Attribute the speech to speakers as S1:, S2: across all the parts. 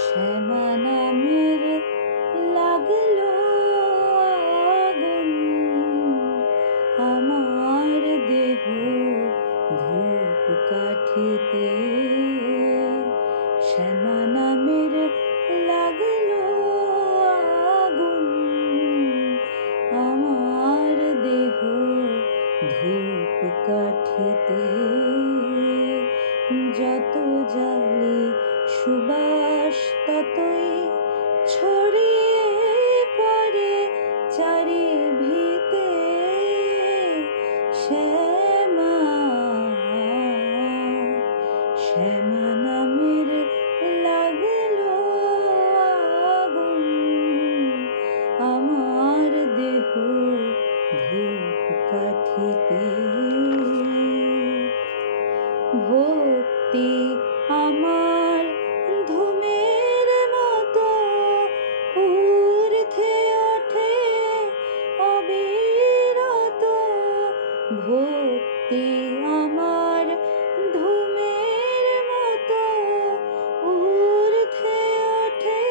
S1: শ্যামা নামের লাগল আগুন। আমার দেহ ধূপ শ্যামা নামের লাগল আগুন। আমার দেহ ধূপ কাঠিতে যত জালি সুবাস ততই ছড়িয়ে পড়ে চারি ভিতে শ্যামা শ্যামা নামের লাগল আগুন। আমার দেহ ধূপ কাঠিতে ভক্তি আমার ধূমের মতো ঊর্ধ্বে ওঠে অবিরত। ভক্তি আমার ধূমের মতো ঊর্ধ্বে ওঠে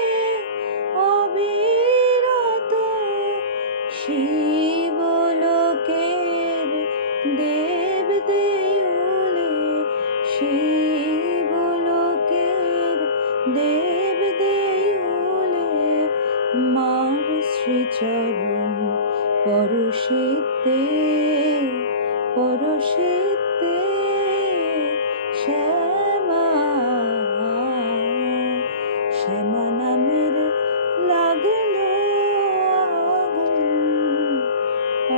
S1: অবিরত। শিবলোকের শিবলোকের দেব মার শ্রীচরণ পরশিতে পরশিতে শ্যামা শ্যামা নামের লাগল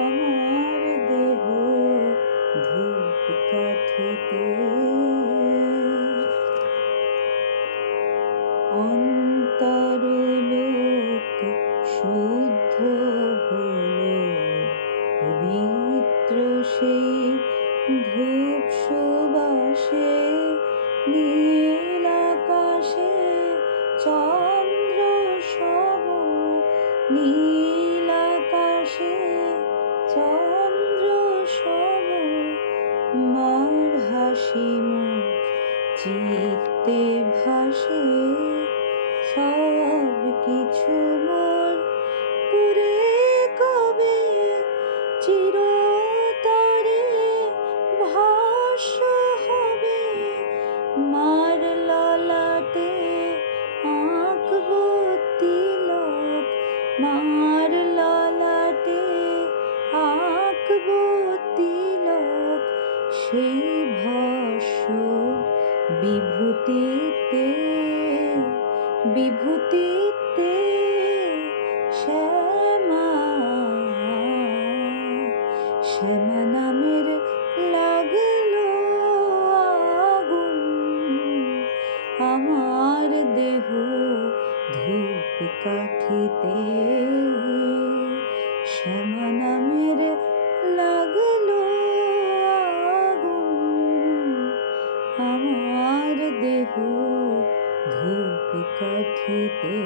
S1: আমার দেহ ধূপ কাঠিতে অন্তরলোক শুদ্ধ ধূপ সুবাসে নীল আকাশে চন্দ্র নীল চিত্তে ভাসে সব কিছু মোর পুরে কবে চিরতরে ভাষ্য হবে? মার ললাটে আঁকব তিলক মার ললাটে আঁকব তিলক সেই বিভূতিতে বিভূতিতে শ্যামা শ্যামা নামের লাগল আগুন। আমার দেহ ধূপ কাঠিতে শ্যামা নামের লাগল আমার দেহ ধূপ কাঠিতে